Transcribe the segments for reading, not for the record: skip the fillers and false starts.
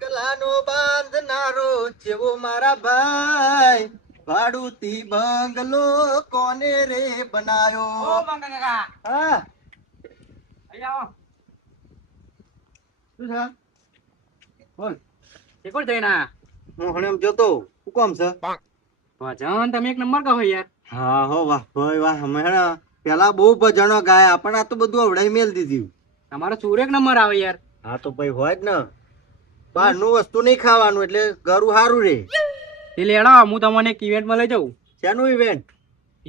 એકલાનો બાંધનારો જેવો મારા ભાઈ ભાડુતી બંગલો કોને રે બનાયો. હા શું છે? બોલ. કોણ થઈને હું હણે જોતો શું કામ છે? ભજન તમે એક નંબર કહો યાર. હા હો વાહ ભાઈ વાહ. હમણાં પેલા બહુ ભજનો ગાયા પણ આ તો બધું અવડાઈ મેલ દીધું. તમારો સુર એક નંબર આવે યાર. હા તો ભાઈ હોય જ ને. બહારનું વસ્તુ નહીં ખાવાનું એટલે ઘરું સારું રે. તે લેડો હું તમને એક ઇવેન્ટમાં લઈ જાઉં. શેનું ઇવેન્ટ?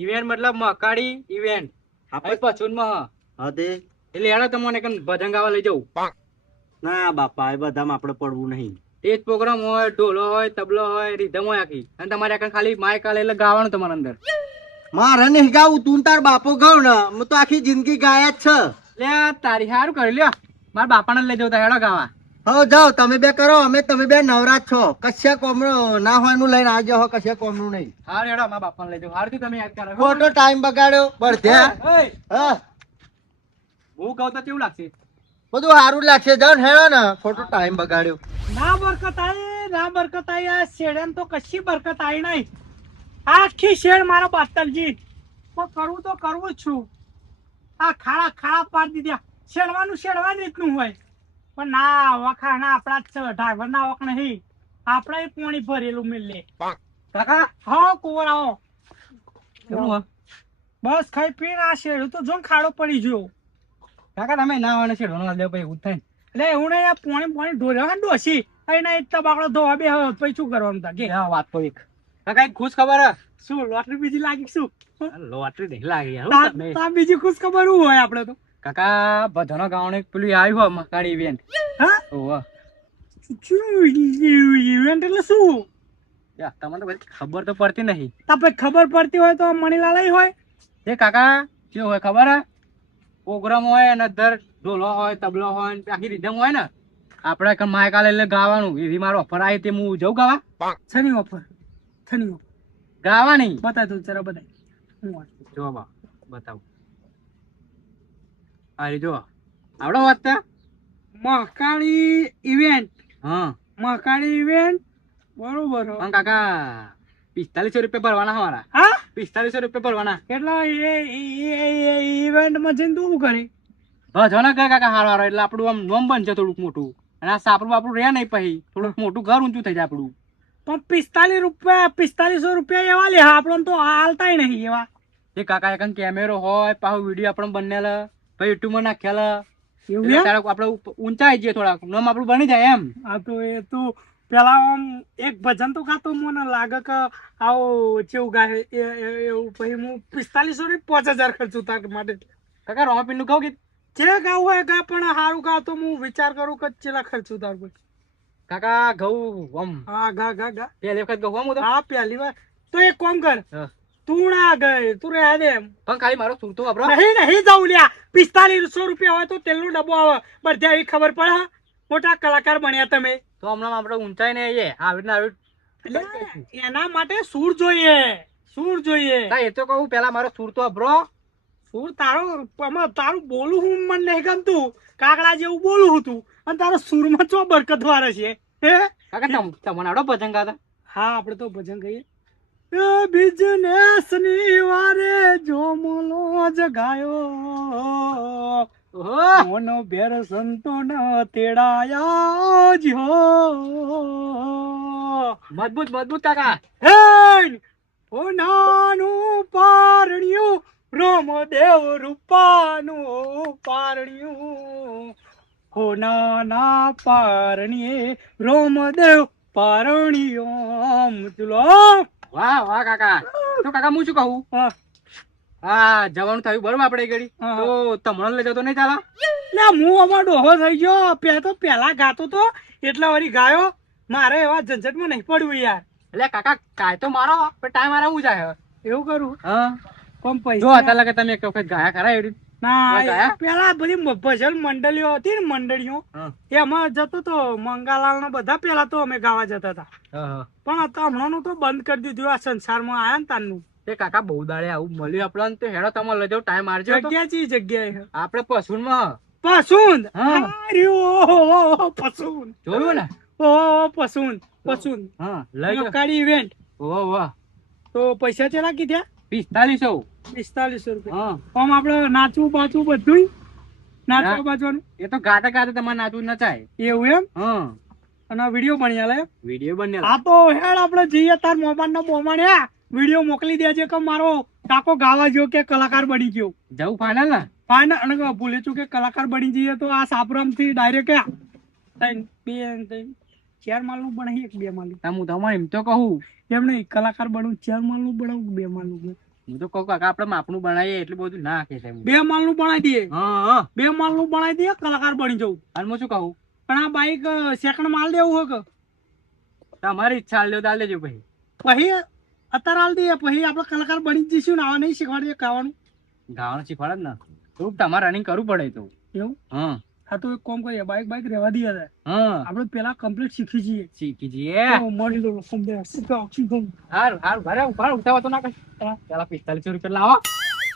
ઇવેન્ટ મતલબ મકાડી ઇવેન્ટ. આપણે પછુનમાં હા તે એટલે લેડો તમને એક ભજન ગાવા લઈ જાઉં. ના બાપા એ બધામાં આપણે પડવું નહીં. તેજ પ્રોગ્રામ હોય, ઢોલો હોય, તબલો હોય, રીધમ હોય આખી. અને તમારે આખા ખાલી માઇક આલે એટલે ગાવાનું તમારા અંદર. મારે નહીં ગાવું, તું તાર બાપો ગાવ ને હું તો આખી જિંદગી ગાયા જ છે. લે તારી હારું કરી લ્યો. મારા બાપાને લઈ જાઉં હેડો ગાવા. હો જાઓ તમે બે કરો, અમે તમે બે નવરાત છો. કશે કોમનું ના હોયનું લઈને આવજો. હો કશે કોમનું નહીં. હારું હેડો મારા બાપાને લઈ જાઉં. હારું તમે યાદ કરો. ખોટો ટાઈમ બગાડ્યો બળધ્યા. એય, હા હું કહું તો કેવું લાગશે? બધું સારું લાગશે. જાઓ ને હેડો ને. ખોટો ટાઈમ બગાડ્યો. ના બરકત આવી, ના બરકત આવી. આ શેડેમ તો કશી બરકત આવી નહીં. આખી શેડ મારા બાતલજી પણ કરવું તો કરવું જ છું. આ ખાડા ખાડા પાડી દીધા. શેડવાનું રીતનું હોય પણ ના વખા ના આપણા જ છે. ડ્રાઈવર ના વખ નહીં, આપણે પાણી ભરેલું મિલે. કાકા હા કુંવર આવો. કેવું હોય? બસ ખાઈ પીને આ શેડ તો જો ને ખાડો પડી ગયો. કાકા તમે ના હોય ને છેડો દે પછી એવું થાય ને. એટલે એવું નહીં, આ પાણી ઢોળ્યા ને ડોસી અહીં એક તબાકડો ધોવા બે પછી શું કરવાનું તા કે વાત તો એક કાકા એક ખુશ ખબર હે? શું લોટરી બીજી લાગી શું? લોટરી નહીં લાગી યાર. તા બીજી ખુશ ખબર શું હોય આપણે તો? કાકા ભજનો ગાવાનું એક પેલું આવ્યું હોય મકાડી ઇવેન્ટ. હા ઓહો ઇવેન્ટ એટલે શું? યાર તમને તો બધી ખબર તો પડતી નહીં. આપણે ખબર પડતી હોય તો મણીલાલ હોય. એ કાકા શું હોય ખબર હે? પ્રોગ્રામ હોય અને દર ઢોલો હોય, તબલો હોય, આખી રીધમ હોય ને આપણે કઈ માઇક આલે એટલે ગાવાનું. એવી મારો ઓફર આવી તે હું જઉં ગાવા. શની ઓફર? શની ઓફર ગાવાની બતાય તું જરા બતાય. હું વાત જો બા બતાવું. અરે જો આવડો વાત છે? મહાકાળી ઇવેન્ટ. હા મહાકાળી ઇવેન્ટ બરોબર. પણ કાકા 4500 રૂપિયા ભરવાના અમારા. હા 4500 રૂપિયા ભરવાના. કેટલા ઇવેન્ટમાં જઈને તું શું કરી? ભજનો ગયા કાકા હારો હારો એટલે આપણું આમ નોમ બનશે થોડુંક મોટું. અને આ સાપડું બાપડું રહે નહીં પછી થોડુંક મોટું ઘર ઊંચું થઈ જાય આપણું. પણ 4500 રૂપિયા એવા લે આપણને તો હાલતાય નહીં એવા. એ કાકા એક કેમેરો હોય પાછો વિડીયો આપણે બનેલા પછી યુટ્યુબમાં નાખેલા. એવું એમ? આપણે ઊંચાઈ જઈએ થોડાક નામ આપણું બની જાય એમ. હા તો એ તું પેલા આમ એક ભજન તો ગાતો મને લાગે કે આવો ચેવું ગાય એવું પછી હું 4500 ને 5000 ખર્ચું તાર માટે. કાકા રોમાપીન નું કહું કે જે ગાવું હોય ગા પણ સારું ગા તો હું વિચાર કરું કે ચેલા ખર્ચું તાર પછી. કાકા ઘઉં આમ હા ગા ગા ગા. પહેલી વખત ઘઉં હું તો હા પહેલી વાર તો એક કામ કર, હા. તું ના ગઈ તું રહે દે એમ. પણ ખાલી મારો સુરતો વાપરો. નહીં જાઉં લ્યા. 4500 રૂપિયા હોય તો તેલનો ડબ્બો આવે બધે આવી ખબર પડે. હા મોટા કલાકાર બન્યા તમે તો હમણાં આપણે ઊંચાઈ ને આવી રીતના આવી. એટલે એના માટે સૂર જોઈએ, સૂર જોઈએ. એ તો કહું પેલા મારો સુરતો વાપરો. સૂર તારું બોલું હું મને નહીં ગમતું. કાકડા જેવું બોલું હું તું અને તારો સૂરમાં ચો બરકત વાળે છે. હે કાકા તમને આવડો ભજન ગાતા? હા આપણે તો ભજન કહીએ. બિઝનેસ ની વારે જોમલો જગાયો મોનો ભેર સંતો ન તેડાયા જો મજબૂત મજબૂત કાકા. હે ઓ નાનું પારણ્યું રોમદેવ રૂપાનું પારણ્યું હો નાના પારણીએ રોમદેવ પારણ્યો મુચલો. વાહ વાહ કાકા. તો કાકા હું શું કહું? હા જવાનું થયું બરોબર આપણે ઘડી તો તમને લઈ જાવ તો નહીં ચાલે? ના હું અમારો ડોહો થઈ ગયો. પેલા ગાતો તો એટલે વળી ગાયો. મારે એવા ઝંઝટમાં નહીં પડવું યાર. એટલે કાકા કાય તો મારો પણ ટાઈમ મારા હું જાય. એવું કરું હા કોમ જો પૈસા અત્યારે લાગે તમે એક વખત ગાયા ખરા એવી. ના ગાયા? પેલા બધી ભજન મંડળીઓ હતી ને મંડળીઓ એમાં જતો તો મંગાલાલ ને બધા પેલા તો અમે ગાવા જતા હતા. પણ હમણાં તો બંધ કરી દીધું આ સંસારમાં આયા ને તારનું. એ કાકા બહુ દાડે આવું મળ્યું આપણને તો હેડો તમે લઈ જાવ ટાઈમ મારજો. જગ્યા ચી જગ્યાએ આપણે પશુનમાં પસુંદ હા. પસુંદ જોયું ને? ઓ પસુન પસુન હા લઈ જાઓ. નકારી ઇવેન્ટ ઓહો વાહ તો પૈસા ચેલા કીધા 4500. 4500 રૂપિયા હા આમ આપણે નાચવું બાચવું બધું નાચવા ના. બાચવાનું એ તો ગાતા ગાતા તમારે નાચવું નચાય. એવું એમ હા અને વિડીયો બની આલે એમ? વિડીયો બને આ તો હેડ આપણે જઈએ તાર મોબાઈલ નો મોમાણ્યા વિડીયો મોકલી દેજે કે મારો કાકો ગાવા ગયો કે કલાકાર બની ગયો જવું ફાઇનલ ને. ફાઇનલ અને ભૂલે છું કે કલાકાર બની જઈએ તો આ સાપરામ થી ડાયરેક્ટ ચાર માલ નું બનાવી એક 2 માલ હું તમારે એમ તો કહું. એમ નહીં કલાકાર બનવું 4 માલ નું બનાવું 2 માલ નું હું તો કહું કાકા આપણે માપનું બનાવીએ એટલું બધું ના કે છે. 2 માલ નું બનાવી દઈએ હા હા 2 માલ નું બનાવી દઈએ કલાકાર બની જવું અને હું શું કહું પણ આ બાઈક સેકન્ડ માલ દેવું હોય કે તમારી ઈચ્છા લ્યો તો લેજો પછી. પછી અત્યારે હાલ દઈએ પછી આપણે કલાકાર બની જ જઈશું ને આવા નહીં શીખવાડીએ ગાવાનું ગાવાનું શીખવાડે જ ને. તો તમારે રનિંગ કરવું પડે તો. એવું હા આ તો એક કામ કરીએ બાઈક રહેવા દઈએ તારે. હા આપણે પેલા કમ્પ્લીટ શીખી જઈએ શીખી જઈએ. તો મળી લો શીખો હારું હારું ભરે ઉભા ઉઠાવો તો ના કઈ. પેલા 4500 રૂપિયા લાવો.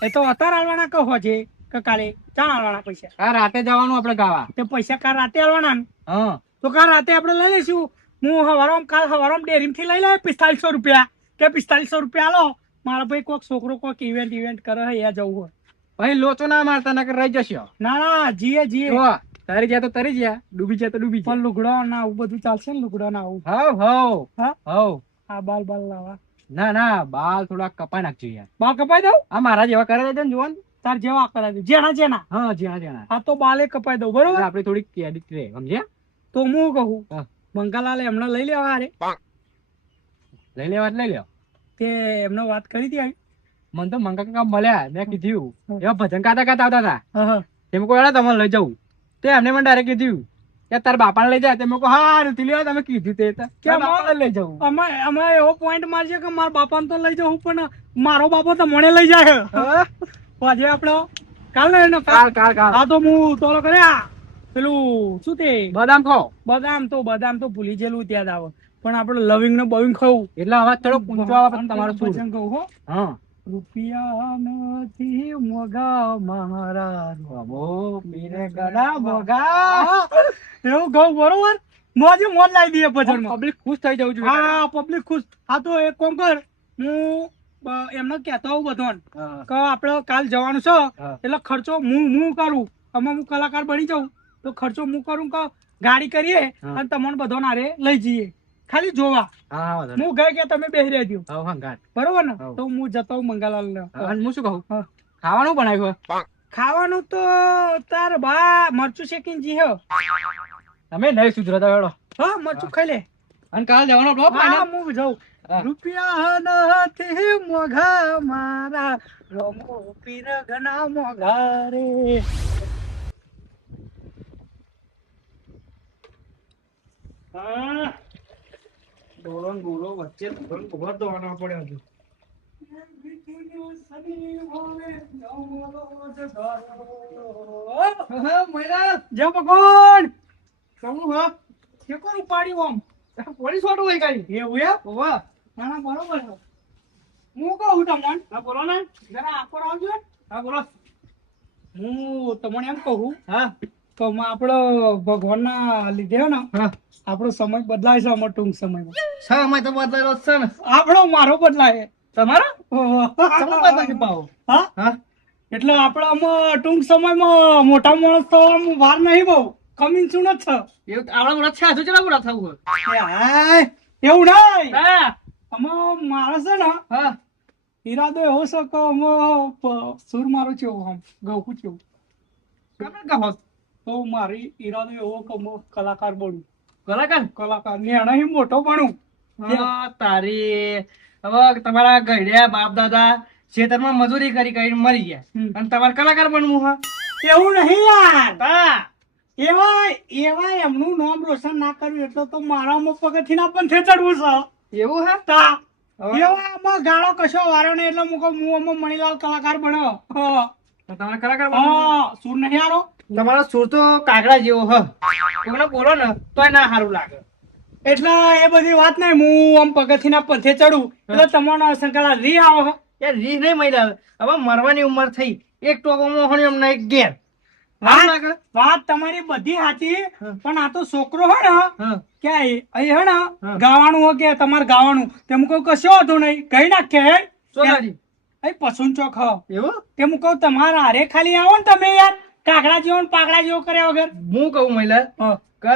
એ તો અત્યારે હાલવાના કહો છે કે કાલે ચાણ હાલવાના પૈસા આ રાતે જવાનું આપણે ગાવા. તે પૈસા કાલ રાતે હાલવાના ને? હા તો કાલ રાતે આપણે લઈ લઈશું હું કાલ હવારમાં ડેરીમાંથી લઈ લે 4500 રૂપિયા કે 4500 રૂપિયા આલો મારા ભાઈ કોઈક છોકરો કોઈક ઇવેન્ટ કરે હે જવું હોય ભાઈ લોચો ના મારતા ના રહી જશો. ના ના જીએ જો, તરી જાય તો તરી જાય, ડૂબી જાય તો ડૂબી પણ જાય. લુગડો ના આવું બધું ચાલશે ને લુગડો ના આવું હવ હવ હા હવ. આ બાલ બાલ લાવા ના ના બાલ થોડા કપાઈ નાખજો યાર. બાલ કપાઈ દઉં આ મારા જેવા કરે છે ને જોવા ને. તાર જેવા કરાવી દઉં જેના હા જ્યાં જ્યાં આ તો બાલે કપાઈ દઉં બરોબર આપણે થોડીક ક્રેડિટ રહે સમજ્યા. તો હું કહું હા. મંગાલાલે એમને લઈ લેવા અરે લઈ લેવા તો લઈ લ્યો. તે એમને વાત કરી હતી આવી મને તો મંગા કાકા મળ્યા, મેં કીધું એવા ભજન ગાતા ગાતા આવતા હતા. હા હા તેમ કોઈ તમારે લઈ જવું. તે એમને મને ડાયરેક્ટ કીધું કે તારા બાપાને લઈ જાય. તેમ હા નથી લેવા તમે કીધું તે તો. કેમ? બાપાને લઈ જવું. અમે એવો પોઈન્ટ મારશે કે મારા બાપાને તો લઈ જાઉં પણ મારો બાપો તો મને લઈ જાય હા? આજે આપણો કાલ ને એનો કાલ કાલ કાલ હા તો હું તોલો કર્યા પેલું શું તે બદામ ખાઓ. બદામ તો ભૂલી ગયેલું ત્યાં જ આવે પણ આપણે લવિંગ ને બવિંગ ખાવું એટલે અવાજ થોડો ઊંચો આવે પછી તમારો સુર. ભજન કહું હો હા રૂપિયા નથી મોગા મારા રમો પીરે ગળા મોગા. એવું કહું બરોબર મોજે મોજ લાવી દઈએ ભજનમાં પબ્લિક ખુશ થઈ જવું જોઈએ. હા પબ્લિક ખુશ હા તો એક કામ કર હું એમને કહેતો હોઉં બધાને હા. કે આપણે કાલ જવાનું છે હા. એટલે ખર્ચો હું કરું આમાં હું કલાકાર બની જાઉં તો ખર્ચો હું કરું કે ગાડી કરીએ હા. અને તમને બધો નારે લઈ જઈએ ખાલી જોવા હા હા વાંધો નહીં. હું ગઈ કે તમે બેસી રહેજો હા હા ગાંઠ. બરોબર ને હા. તો હું જતો હોઉં મંગાલાલ ને અને હું શું કહું હા. ખાવાનું બનાવ્યું ખાવાનું તો તાર બા મરચું શેકીને જી હો તમે નહીં સુધરતા હેડો. હા મરચું ખાઈ લે અને કાલ જવાનો બ્લોક હા હું જાઉં હા. રૂપિયા નથી મોઘા મારા રમો પીર ઘણા મોઘા રે હા ડોલો ને ગોલો વચ્ચે ઉભર દોવાનો પડ્યો હતો જય ભગવાન કેવું હા કે કોણ ઉપાડ્યું આમ પોલીસ વાળું હોય કઈ એવું એમ ના ના બરોબર છે હું કહું તમને હા બોલો ને જરા આપો આવજો હા બોલો હું તમને એમ કહું હા તો આપણો ભગવાનના લીધે ને હા આપણો સમય બદલાય છે અમારો ટૂંક સમયમાં સમય તો બદલાયેલો જ છે ને. આપણો મારો બદલાય તમારો ચલો બદલાવી પાવો. હા હા એટલે આપણે આમાં ટૂંક સમયમાં મોટા માણસ તો આમ વાર નહીં બહુ કમિંગ સુન જ છે એવું આવડા મોટા છે હજુ ચેટલા મોટા થવું હોય? હાય, એવું નહીં હા આમાં માણસ છે ને હા ઈરાદો એવો છે કે આમાં સુર મારો છે આમ ગહું છે તમે કહો તો મારી ઈરાદો એવો કે હું કલાકાર બનું કલાકાર નેણાથી મોટો બનું હા, તારી હવે તમારા ઘરડ્યા બાપ દાદા ખેતરમાં મજૂરી કરી કરીને મરી ગયા હમ. અને તમારે કલાકાર બનવું હા? એવું નહીં યાર હા એવા એમનું નામ રોશન ના કર્યું એટલે તો મારામાં પગથી ના પણ ચડવું છે એવું હે? તા હવે? એવા આમાં ગાળો કશો વારો નહીં એટલે હું કહું હું આમાં મણીલાલ કલાકાર બન્યો તો તમારે કલાકાર બનવું? હા સુર નહીં આરો તમારો સુર તો કાગડા જેવો હ. કોઈને બોલો ને તોય ના સારું લાગે. એટલે એ બધી વાત નહીં હું આમ પગથી ના પંથે ચડું એટલે તમારો શંકરા રી આવો યાર રીહ નહીં મહિલા હવે મરવાની ઉંમર થઈ એક ટોકો મોહણી અમને એક ઘેર સારું લાગે? વાત તમારી બધી સાચી, પણ આ તો છોકરો હે ને હા. કે અહીં હે ને હા. ગાવાનું હોય કે તમારે ગાવાનું તેમ કહું કશો વાંધો નહીં કઈ નાખે હે શું ગાડી? અહીં પશુન ચોક હ એવું? તેમ કહું તમારે હારે ખાલી આવો ને તમે યાર કાકડા જેવો ને પાકડા જેવો કર્યા વગર. હું કહું મહિલા હા, કે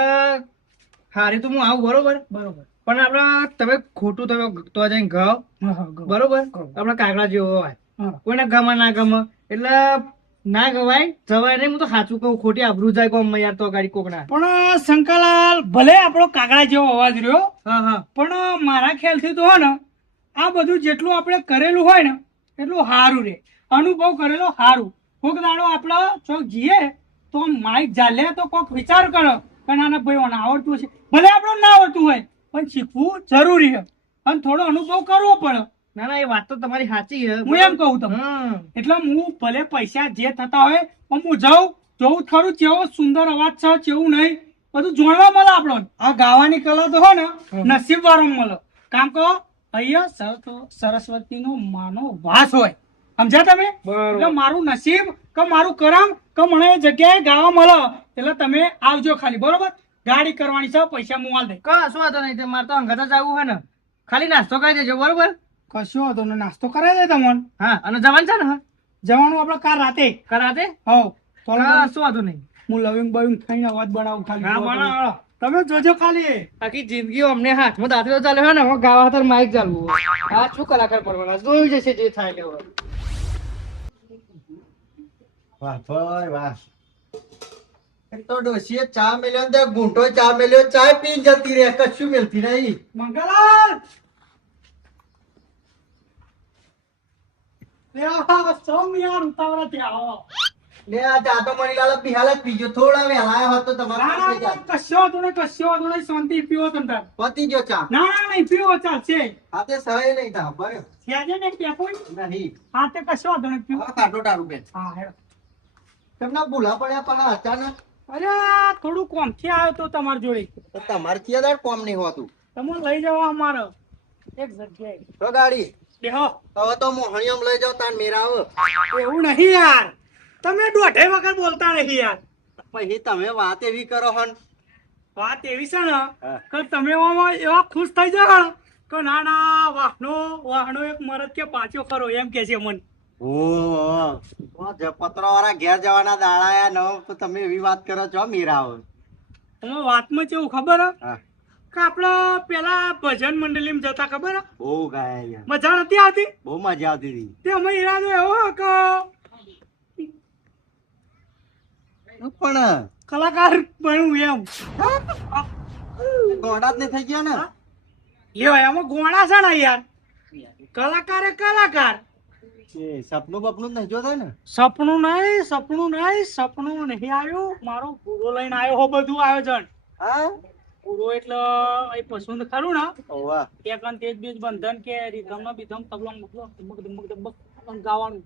હારી તો હું આવું બરોબર, બરોબર. પણ આપડે તમે ખોટું તમે તો જઈને ગાઓ હા, હા, ગો. બરોબર, ગો. આપડે કાગડા જેવો હોય, હા. કોઈને ગમે ના ગમે એટલે ના ગવાય જવાય નહીં. હું તો સાચું કહું, ખોટી આબરૂ જાય કોમ યાર તો ગાડી કોક ના. પણ શંકરલાલ ભલે આપણો કાકડા જેવો અવાજ રહ્યો હા હા પણ મારા ખ્યાલથી તો હે ને આ બધું જેટલું આપણે કરેલું હોય ને એટલું સારું રે, અનુભવ કરેલો સારું. કોક દાડો આપણે ચોક જઈએ તો માઇક ચાલે તો કોક વિચાર કરો કે નાના ભાઈ મને આવડતું હશે, ભલે આપણને ના આવડતું હોય પણ શીખવું જરૂરી છે અને થોડો અનુભવ કરવો પડે. ના ના, એ વાત તો તમારી સાચી છે. હું એમ કહું તમને. હમ. એટલે હું ભલે પૈસા જે થતા હોય પણ હું જાઉં જોઉં જ ખરું કેવો સુંદર અવાજ છે કેવું નહીં બધું જોડવા મળે આપણને. આ ગાવાની કલા તો હોય ને નસીબ વાળો મળે, કારણ કે અહીંયા સરસ્વતીનો માનો વાસ હોય, સમજ્યા તમે? બરોબર. એટલે મારું નસીબ કે મારું કરમ કે મને એ જગ્યાએ ગાવા મળે એટલે તમે આવજો ખાલી, બરોબર? ગાડી કરવાની છે, પૈસા હું આલ દે. કશું વાંધો નહીં, તે મારે તો અંગત જ આવવું હોય ને, ખાલી નાસ્તો કરી દેજો બરોબર. કશો હતો ને નાસ્તો કરાવી દે તમને. હા, અને જવાનું છે ને? હા, જવાનું આપણે કાલ રાતે. કરાતે. હવ તો કશું વાંધો નહીં. હું લવિંગ બવિંગ ખાઈને અવાજ બનાવું ખાલી. હા, બનાવો. તમે જોજો ખાલી. આખી જિંદગી અમને હાથમાં દાંતરો ચાલે હોય ને, હવે ગાવા હાથર માઇક ચાલવું હોય. આ શું કલાકાર બનવાના, જોયું જશે જે થાય તે હવે. વાહ ભાઈ વાહ. એક તો ડોશીએ ચા મેલ્યો ને તે ઘૂંટો ચા મેલ્યો, ચા પીને જતી રહે, કશું મેલતી નહીં. મંગલાલ લે આવો સોમ યાર ઉતાવળાથી આવો. લે આ ચા તો મણીલાલ બિહાલ જ પીજો, થોડા વહેલા આવ્યો હોત તો તમારે ના પાસે ના જાત. કશો હતો ને શાંતિ પીવો તમે. પતી ગયો ચા. ના ના નહીં પીવો ચાલશે. આ તે સહય નહીં થા બરાબર છે ને પેપો નહીં. હા તે કશો હતો ને પીવો. હા કાઢો તારું બેન. હા હેડો. તમને ભૂલા પડ્યા પણ અચાનક અરે થોડું કોમથી આવ્યો તો તમારી જોડે, તો તમારે ત્યાં કોમ નહીં હોતું. તમને લઈ જવા અમારે એક જગ્યાએ. તો ગાડી બેહો. હવે તો મોહણીયમ લઈ જાવ તાર મેરા આવો. એવું નહીં યાર, તમે દોઢે વખત બોલતા નહીં યાર. પછી તમે વાત એવી કરો હન. વાત એવી છે ને હા. કે તમે આમાં એવા ખુશ થઈ જાઓ ને કે ના ના વાહનો એક મરદ કે પાછો ખરો એમ કે છે મન. પત્રો વાળા ઘેર જવાના દાડા આયા ન તો તમે એવી વાત કરો છો મેરા આવો. તમે વાતમાં કેવું ખબર હે? હા. કે આપણે પેલા ભજન મંડળીમાં જતા ખબર હે? બહુ ગાયા યાર. મજા નથી આવતી? બહુ મજા આવતી હતી. તે અમે ઈરાદો એવો કે પણ કલાકાર બનવું એમ. ગોડા જ નહીં થઈ ગયા ને. લ્યો એમાં ગોળા છે ને યાર, કલાકાર એ કલાકાર. એ સપનું બપનું જ નહીં જોતા ને. સપનું નહીં આવ્યું, મારો પૂરો લઈને આવ્યો હો બધું આયોજન. હા પૂરો એટલે એ પસંદ ખરું ને ઓવા. એક અને તેજ બીજ બંધન કે રીધમ નો બીધમ તબલો મુકલો ગાવાનું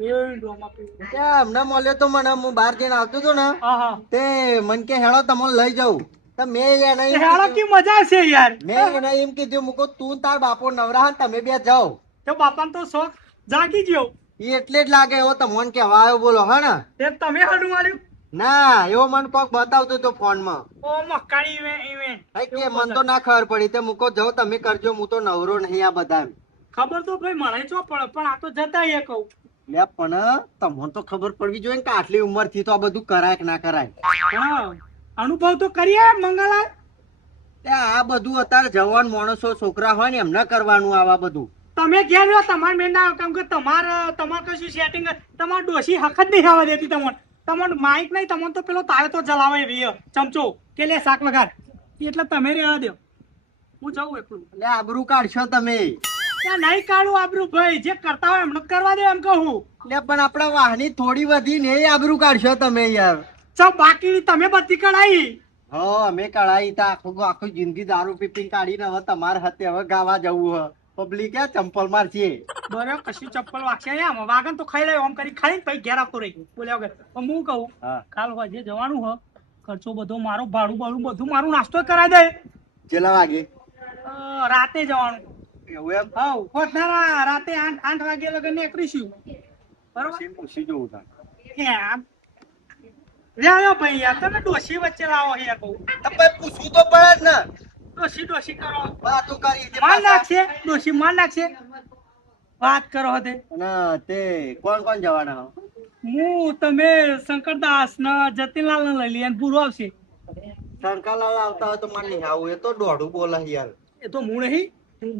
એ ડોમાં પીવું. ત્યાં અમને મળ્યો તો મને હું બહાર જઈને આવતો હતો ને હા હા તે મન કે હેડો તમને લઈ જાઉં તો મેં એને એમ હેળો કીધું- કી મજા છે યાર. મેં એને એમ કીધું મૂકો તું તાર બાપો નવરા હન તમે બે જાઓ. તો બાપાને તો શોખ જાગી ગયો. એ એટલે જ લાગે એવો તમને કેવા આવ્યો બોલો હે ને. તે તમે હાડું માર્યું. ના એવો મને કોક બતાવતો તો ફોન માં. ઓ મક્કાની ઇવેન્ટ. કે મને તો ના ખબર પડી તે મૂકો જાઓ તમે કરજો હું તો નવરો નહીં આ બધા. ખબર તો ભાઈ મને ચો પડે પણ આ તો જતા એ કહું. લે પણ તમને તો ખબર પડવી જોઈએ ને કે આટલી ઉંમર થી તો આ બધું કરાય કે ના કરાય. હા, અનુભવ તો કરીએ મંગલાલ. તે આ બધું અત્યારે જવાન માણસો છોકરા હોય ને એમને કરવાનું આવા બધું. તમે ઘેર રહ્યો તમારે મેં ના કેમ કે તમારે કશું સેટિંગ તમારે ડોશી હક જ નહીં આવવા દેતી તમને. તમારે માઇક નહીં તમને તો પેલો તારે તો જલાવે એવી ચમચો કે લે શાક વઘાર એટલે તમે રહેવા દો હું જાઉં એકલું. એટલે આબરૂ કાઢશો તમે. ત્યાં નહીં કાઢું આબરું ભાઈ, જે કરતા હોય એમને કરવા દે એમ કહું. એટલે પણ આપણા વાહની થોડી વધી ને એ આબરૂ કાઢશો તમે યાર. ચમ બાકી તમે બધી કઢાઈ. હા અમે કઢાઈ તા આખું જિંદગી દારૂ પીપી કાઢીને હવે તમારે હાથે હવે ગાવા જવું હ. પબ્લિક ચંપલ મારશે. બરાબર કશું ચપ્પલ વાગશે એમ વાગન તો ખાઈ લે આમ કરી ખાઈને પછી ઘેર આપતો રહી બોલ્યા વગર. પણ હું કહું હા. કાલ જે જવાનું હ ખર્ચો બધો મારો ભાડું બાડું બધું મારું નાસ્તો કરાવી દે. કેટલા વાગે? રાતે જવાનું. એવું એમ? હા ખોટનારા રાતે 8 વાગે લગન નીકળીશું. બરોબર પૂછી જોઉં તા. એમ રહ્યા ભાઈ યાર તમે ડોશી વચ્ચે લાવો યાર કહું તો ભાઈ પૂછવું તો પડે જ ને. ડોશી કરો વાતો કરી છે માર પાછા. નાખશે ડોશી માર નાખશે વાત કરો તે અને તે કોણ કોણ જવાના હો? હું તમે શંકરદાસ ને જતીનલાલ ને લઈ લઈએ અને પૂરો આવશે શંકરલાલ આવતા હોય તો મને નહીં આવું. એ તો દોઢું બોલે યાર. એ તો હું નહીં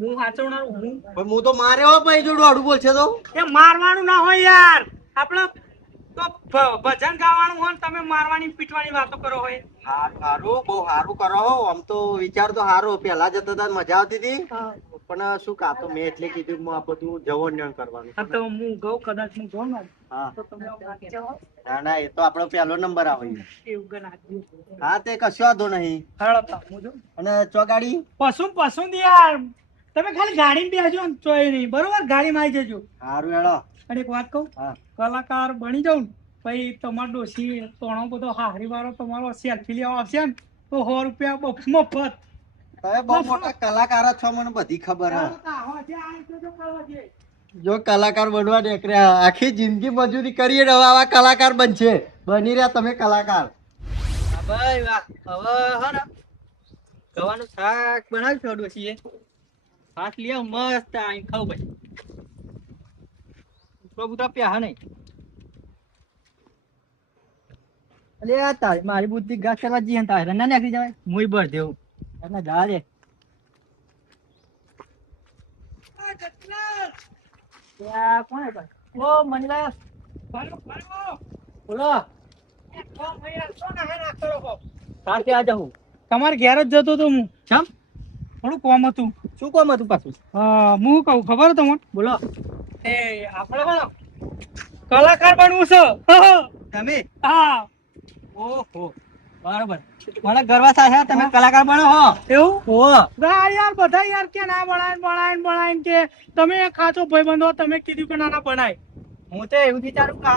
હું સાચવનાર હું પણ હું તો માર્યો ભાઈ જો દોઢું બોલશે તો. એ મારવાનું ના હોય યાર આપણે તો ભજન ગાવાનું હોય ને તમે મારવાની પીટવાની વાતો કરો હોય હારું બહુ સારું કરો હો. આમ તો વિચાર તો સારો. પેલા જતા હતા મજા આવતી હતી. પણ શું કાતો મેં એટલે કીધું હું આ બધું જવન કરવાનું. હા તો હું ગઉ કદાચ હું ગઉ ને હા તો તમે નાખજો ના ના, એ તો આપણો પહેલો નંબર આવે. એવું ગણાજો હા તે કશો વાંધો નહીં. હળતા હું જો અને ચોગાડી પસંદ યાર તમે ખાલી ગાડીમાં બેસજો ને ચોય નહીં બરોબર ગાડીમાં આવી જજો સારું હેડો. અને એક વાત કહું હા કલાકાર બની જાઉં ને પછી તમારો ડોશી તોણો બધો હારી વાળો તમારો સેલ્ફી લેવા આવશે ને તો 100 રૂપિયા મફત તમે બહુ મોટા કલાકાર જ છો, મને બધી ખબર હે. આવો છે, આ રીતે જો કરવા છે. જો કલાકાર બનવા નીકળ્યા, આખી જિંદગી મજૂરી કરીએ ને હવે આવા કલાકાર બનશે. બની રહ્યા તમે કલાકાર. ભાઈ વાહ હવે હા ને ગવાનું શાક બનાવ્યું છે ડોશીએ. શાક લઈ આવ મસ્ત આઈને ખાવ ભાઈ. પ્રભુ તો પ્યા નહીં. અલે આ તારી મારી બુદ્ધિ ઘાસ કરવા જઈએ ને તારે ના નાખી જવાય. મુઈ ભર દેવું એટલે જા દે. આ જતનાથ, ત્યાં કોણ હે ભાઈ? ઓ મનીલાલ ભરો, ભરો. બોલો. એ કોમ અહીંયા શું ના ના કરો છો? સાથે આ જાઉં. તમારે ઘેર જ જતો તો હું ચમ થોડું કોમ હતું શું કોમ હતું પાછું? હું કહું ખબર તમને બોલો. એ આપણે કોણ કલાકાર બનવું છે તમે હા ઓહો બરાબર મને ગર્વ થાય છે તમે કલાકાર બનો હો. એવું ઓ ના યાર બધા યાર કે ના બનાય કે તમે ખાચો ભાઈબંધો તમે કીધું કે ના બનાય હું તો એવું વિચારું કે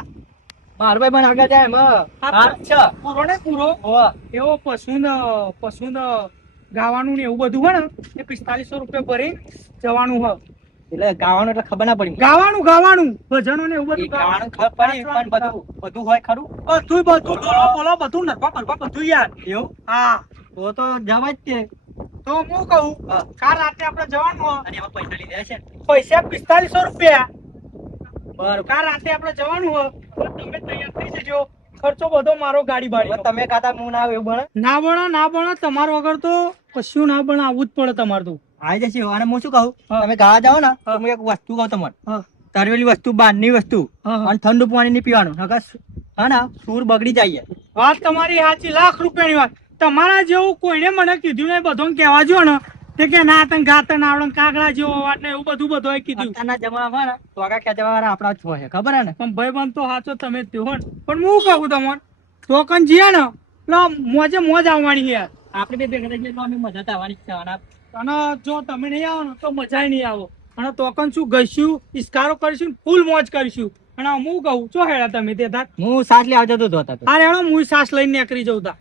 મારો ભાઈ બન આગળ જાય એમાં હાથ છે. પૂરો ને પૂરો ઓ એવો પસંદ ગાવાનું ને એવું બધું હોય ને એ 4500 રૂપિયા ભરી જવાનું હોય એટલે ગાવાનું એટલે ખબર ના પડી. ગાવાનું ભજનો ને એવું બધું ગાવાનું ખબર પડી પણ બધું હોય ખરું બધું બોલો બધું નરફા બધું યાર એવું હા તો જવાય જ તે. તો હું કહું હા. કાલ રાતે આપણે જવાનું હોય અને એમાં પૈસા લીધા છે પૈસા 4500 રૂપિયા બરોબર. કાલ રાતે આપણે જવાનું હોય તો તમે તૈયાર થઈ જજો ખર્ચો બધો મારો ગાડી હવે ભાડી તમે ખાતા હું ના એવું બને ના બનો તમારા વગર તો કશું ના બને આવવું જ પડે તમારે તો આવી જશે. અને હું શું કહું હા. તમે ગાવા જાઓ ને તો હા. હું એક વસ્તુ કહું તમારે હા તરવેલી વસ્તુ બહારની વસ્તુ હા, હા. અને ઠંડુ પાણી નહીં પીવાનું નકર હા ને સૂર બગડી જાય. વાત તમારી સાચી લાખ રૂપિયાની વાત તમારા જેવું કોઈને મને કીધું નહીં બધો કહેવા જો ને તે કે ના તને ગાતા ના આવડે કાગડા જેવો અવાજ ને એવું બધું કીધું અત્યારના જમાનામાં ને ટોકા ખેંચવા વાળા આપણા જ હોય ખબર હે ને. પણ ભાઈબંધ તો સાચો તમે જ થયો ને પણ હું કહું તમને ટોકન જીએ ને એટલે મોજ આવવાની છે યાર આપણે બે ભેગા થઈ જઈએ તો અમે મજા તો આવવાની જ છે. અને જો તમે નહીં આવો ને તો મજા નહીં આવો અને ટોકન શું ગઈશું ઇસ્કારો કરીશું ને ફૂલ મોજ કરીશું અને હું કહું છો હેડા તમે તે તાર હું સાત લઈ આવતો હતો. હા હેડો હું સાસ લઈને નીકળી જઉં તા